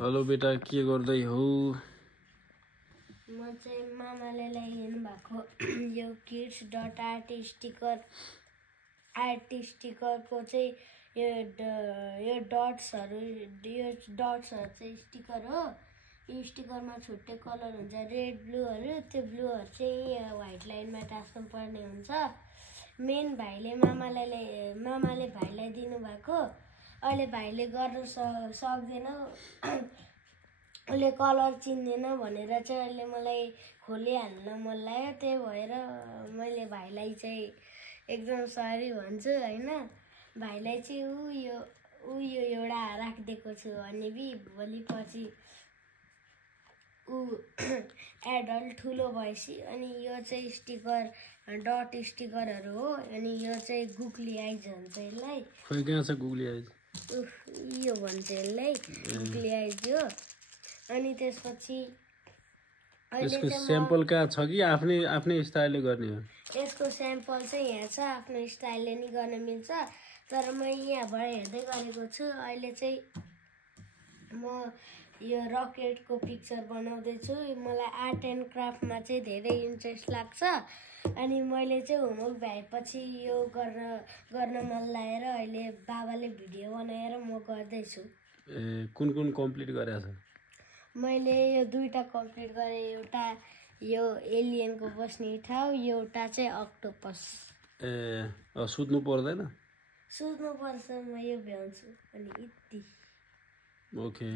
Hello बेटा के गर्दै हो? म चाहिँ मामाले ल्याइदिनु भएको यो kids.art स्टिकरको चाहिँ यो डट्सहरू चाहिँ स्टिकर हो। यो स्टिकरमा छुट्टै कलर हुन्छ, रेड ब्लूहरू। त्यो ब्लूहरू चाहिँ व्हाइट लाइनमा टाँस्नु पर्ने हुन्छ। मेन भाइले मामाले भाइलाई दिनुभएको। अहिले भाइले गर्न सक्दैन, उसले कलर चिन्दैन भनेर चाहिँ अहिले मलाई खोलिहाल्न मन लाग्यो। त्यही भएर मैले भाइलाई चाहिँ एकदम सरी भन्छु होइन। भाइलाई चाहिँ ऊ यो एउटा राखिदिएको छु अनि भोलि पछि ऊ एडल्ट ठुलो भएपछि। अनि यो चाहिँ स्टिकर डट स्टिकरहरू हो। अनि यो चाहिँ गुगली आइज भन्छ यसलाई। खै कहाँ छ गुगली आइज? यो भन्छ यसलाई गुगली आइज हो। अनि त्यसपछि यसको स्याम्पल कहाँ छ कि आफ्नै स्टाइलले गर्ने हो? यसको स्याम्पल चाहिँ यहाँ छ, आफ्नो स्टाइलले नि गर्न मिल्छ। तर म यहाँबाट हेर्दै गरेको छु। अहिले चाहिँ म यो रकेटको पिक्चर बनाउँदैछु। मलाई आर्ट एन्ड क्राफ्टमा चाहिँ धेरै इन्ट्रेस्ट लाग्छ। अनि मैले चाहिँ होमवर्क भ्याएपछि यो गर्न मन लागेर अहिले बाबाले भिडियो बनाएर म गर्दैछु। कुन कम्प्लिट गरेछ? मैले यो दुईटा कम्प्लिट गरेँ। एउटा यो एलियनको बस्ने ठाउँ, एउटा चाहिँ अक्टोपस। सुत्नु पर्दैन? सुत्नु पर्छ, म यो भ्याउँछु। अनि यति ओके।